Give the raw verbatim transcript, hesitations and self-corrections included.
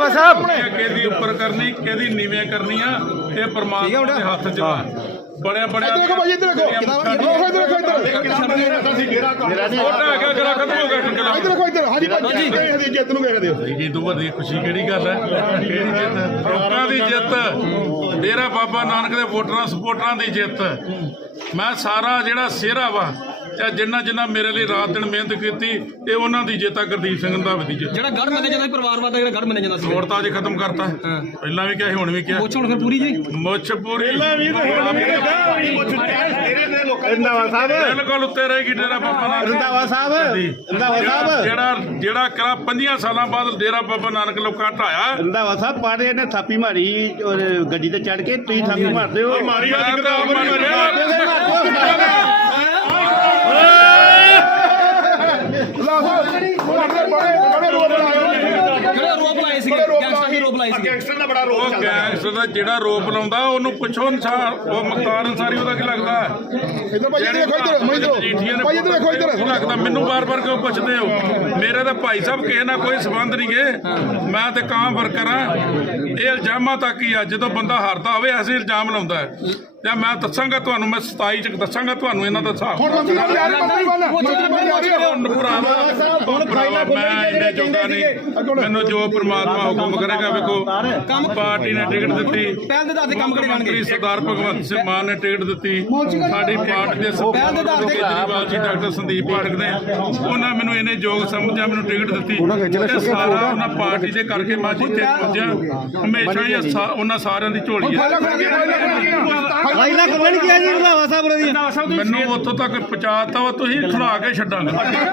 ਰੰਧਾਵਾ ਸਾਹਿਬ ਕਿਹਦੀ ਉੱਪਰ ਕਰਨੀ ਕਿਹਦੀ ਨੀਵੇਂ ਕਰਨੀ ਆ ਇਹ ਪਰਮਾਤਮਾ ਦੇ ਹੱਥ 'ਚ ਆ ਬੜਿਆ ਬੜਿਆ ਦੇਖੋ ਭਾਈ ਇੱਧਰ ਦੇਖੋ ਦੇਖੋ ਇੱਧਰ ਦੇਖੋ ਇੱਧਰ ਛੋਟਾ ਹੈਗਾ ਜਰਾ ਖਤਮ ਹੋ ਗਿਆ ਟਿਕਲਾ ਇੱਧਰ ਦੇਖੋ ਇੱਧਰ ਹਾਂਜੀ ਭਾਈ ਜੀ ਜਿੱਤ ਨੂੰ ਵੇਖਦੇ ਹੋ ਜੀ ਤੋਂ ਵੱਡੀ ਖੁਸ਼ੀ ਕਿਹੜੀ ਗੱਲ ਹੈ ਕਿਹੜੀ ਜਿੱਤ ਲੋਕਾਂ ਦੀ ਜਿੱਤ ਡੇਰਾ ਬਾਬਾ ਨਾਨਕ ਦੇ ਵੋਟਰਾਂ ਸਪੋਰਟਰਾਂ ਦੀ ਜਿੱਤ ਮੈਂ ਸਾਰਾ ਜਿਹੜਾ ਸਿਹਰਾ ਵਾ ਜਾਂ ਜਿੰਨਾ ਜਿੰਨਾ ਮੇਰੇ ਲਈ ਰਾਤ ਦਿਨ ਮਿਹਨਤ ਕੀਤੀ ਇਹ ਉਹਨਾਂ ਦੀ ਜਿੱਤ ਆ ਗੁਰਦੀਪ ਸਿੰਘ ਰੰਧਾਵੇ ਦੀ ਜਿੱਤ ਜਿਹੜਾ ਗੜ ਮੰਨਿਆ ਜਾਂਦਾ ਪਰਿਵਾਰਵਾਦ ਦਾ ਜਿਹੜਾ ਗੜ ਮੰਨਿਆ ਜਾਂਦਾ ਸੀ ਵੋਟ ਤਾਂ ਅੱਜ ਖਤਮ ਕਰਤਾ ਪਹਿਲਾਂ ਵੀ ਕਿਹਾ ਸੀ ਹੁਣ ਵੀ ਕਿਹਾ ਪੁੱਛ ਹੁਣ ਫਿਰ ਪੂਰੀ ਜੀ ਮੁੱਛ ਪੂਰੀ ਰੰਧਾਵਾ ਸਾਹਿਬ ਬਿਲਕੁਲ ਉੱਤੇ ਰਹੇਗੀ ਡੇਰਾ ਬਾਬਾ ਨਾਨਕ ਰੰਧਾਵਾ ਸਾਹਿਬ ਰੰਧਾਵਾ ਸਾਹਿਬ ਜਿਹੜਾ ਜਿਹੜਾ ਕਰਾ ਪੰਜਾਂ ਸਾਲਾਂ ਬਾਅਦ ਡੇਰਾ ਬਾਬਾ ਨਾਨਕ ਲੋਕਾਂ ਢਾਇਆ ਰੰਧਾਵਾ ਸਾਹਿਬ ਪਾੜੇ ਨੇ ਥਾਪੀ ਮਾਰੀ ਔਰ ਗੱਡੀ ਤੇ ਚੜ ਕੇ ਤੁਸੀਂ ਥਾਪੀ ਮਾਰਦੇ ਹੋ ਮਾਰੀ ਜਿਹੜਾ ਰੋਪ ਲਾਏ ਸੀ ਗੈਂਗਸਟਰ ਦੇ ਰੋਪ ਲਾਏ ਸੀ ਗੈਂਗਸਟਰ ਦਾ ਬੜਾ ਰੋਲ ਉਹ ਗੈਂਗਸਟਰ ਦਾ ਜਿਹੜਾ ਰੋਪ ਲਾਉਂਦਾ ਉਹਨੂੰ ਪੁੱਛੋ ਅਨਸਾਰ ਉਹ ਮੁਖਤਾਰ ਅਨਸਾਰੀ ਉਹਦਾ ਕੀ ਲੱਗਦਾ ਇੱਧਰ ਭਾਈ ਇੱਧਰ ਦੇਖੋ ਇੱਧਰ ਮੈਂ ਇੱਧਰ ਭਾਈ ਇੱਧਰ ਦੇਖੋ ਇੱਧਰ ਲੱਗਦਾ ਮੈਨੂੰ ਬਾਰ-ਬਾਰ ਕਿਉਂ ਪੁੱਛਦੇ ਹੋ ਮੇਰੇ ਤਾਂ ਭਾਈ ਸਾਹਿਬ ਕਿਸੇ ਨਾਲ ਕੋਈ ਸੰਬੰਧ ਨਹੀਂ ਗੇ ਮੈਂ ਤੇ ਕਾਂ ਵਰਕਰ ਆ ਇਹ ਇਲਜ਼ਾਮਾਂ ਤੱਕ ਹੀ ਆ ਜਦੋਂ ਬੰਦਾ ਹਾਰਦਾ ਹੋਵੇ ਐਸੇ ਇਲਜ਼ਾਮ ਲਾਉਂਦਾ ਹੈ ਜਾਂ ਮੈਂ ਦੱਸਾਂਗਾ ਤੁਹਾਨੂੰ ਮੈਂ ਸਤਾਈ ਚ ਦੱਸਾਂਗਾ ਤੁਹਾਨੂੰ ਇਹਨਾਂ ਦਾ ਹਿਸਾਬ ਹੁਣ ਮੰਤਰੀ ਬਣ ਜਾ ਮੰਤਰੀ ਬਣ ਮੰਤਰੀ ਆ ਰਹੀ ਹੁਣ ਭਰਾਵਾ ਹੁਣ ਭਰਾਵਾ ਮੈਂ ਇੰਨੇ ਜੋਗਾ ਨਹੀਂ ਮੈਨੂੰ ਜੋ ਪ੍ਰਮਾਤਮਾ ਹੁਕਮ ਕਰੇਗਾ ਵੇਖੋ ਪਾਰਟੀ ਨੇ ਟਿਕਟ ਦਿੱਤੀ ਪਹਿਲ ਦੇ ਆਧਾਰ ਤੇ ਕੰਮ ਕਰੇ ਜਾਣਗੇ ਮੰਤਰੀ ਸਰਦਾਰ ਭਗਵੰਤ ਸਿੰਘ ਮਾਨ ਨੇ ਟਿਕਟ ਦਿੱਤੀ ਸਾਡੀ ਪਾਰਟੀ ਦੇ ਸਰਦਾਰ ਕੇਜਰੀਵਾਲ ਜੀ ਡਾਕਟਰ ਸੰਦੀਪ ਪਾਠਕ ਨੇ ਉਹਨਾਂ ਮੈਨੂੰ ਇਹਨੇ ਯੋਗ ਸਮਝਿਆ ਮੈਨੂੰ ਟਿਕਟ ਦਿੱਤੀ ਤੇ ਸਾਰਾ ਉਹਨਾਂ ਪਾਰਟੀ ਦੇ ਕਰਕੇ ਮੈਂ ਜਿੱਥੇ ਪਹੁੰਚਿਆ ਹਮੇਸ਼ਾ ਹੀ ਉਹਨਾਂ ਸਾਰਿਆਂ ਦੀ ਝੋਲੀ ਹੈ ਭਾਈ ਨਾ ਕਮੈਂਟ ਕੀਤਾ ਜੀ ਰੰਧਾਵਾ ਸਾਹਿਬ ਮੈਨੂੰ ਉੱਥੋਂ ਤੱਕ ਪਹੁੰਚਾਤਾ ਵਾ ਤੁਸੀਂ ਖੜਾ ਕੇ ਛੱਡਾਂਗੇ